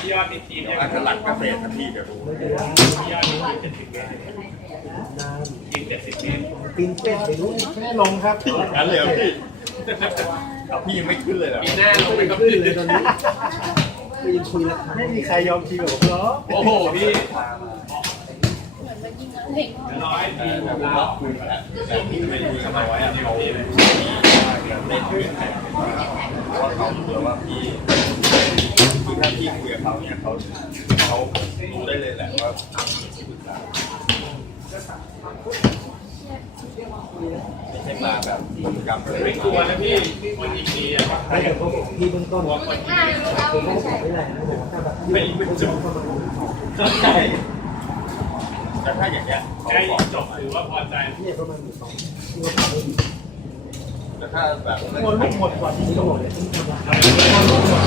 พี่ยอดติดทีมเดี๋ยวยังอาจจะหลักเกษตรนะพี่เดี๋ยวรู้พี่ยอดติดทีมเจ็ดสิบเมตรทีมเจ็ดสิบเมตรปีนเป็ดไปรู้ไม่ได้ลงครับงั้นเลยเหรอพี่เอาพี่ยังไม่ขึ้นเลยเหรอมีหน้าลงไปก็ขึ้ขึ้นนเลยตอนนี้ก็ยังคุยราคาไม่มีใครยอมคุยกับผมหรอกโอ้โหพี่ ร้อยทีมแต่ของผมเราว่าคุยแล้วแต่พี่ไม่คุยกับน้อยอะเขาเดี๋ยวเล่นขึ้นเพราะว่าเขาเผื่อว่าพี่ที่ถ้าพี่คุยกับเขาเนี่ยเขาเขารู้ได้เลยแหละว่าที่ปรึกษาไม่ใช่มาแบบกิจกรรมอะไรไม่กลัวนะพี่คนยิงดีอะไม่แต่เขอกพี่เบื้องต้นผมก็บอกไม่ได้นะบอกว่าถ้าแบบไม่ไม่จุประมาณใช่ แต่ถ้าอย่างเงี้ยเขาใกล้บอกจบถือว่าพอใจเนี่ยประมาณหนึ่งสองที่ว่าเขาไม่ดีแต่ถ้าแบบหมดหมดก่อนที่จะหมดเลยที่ทำ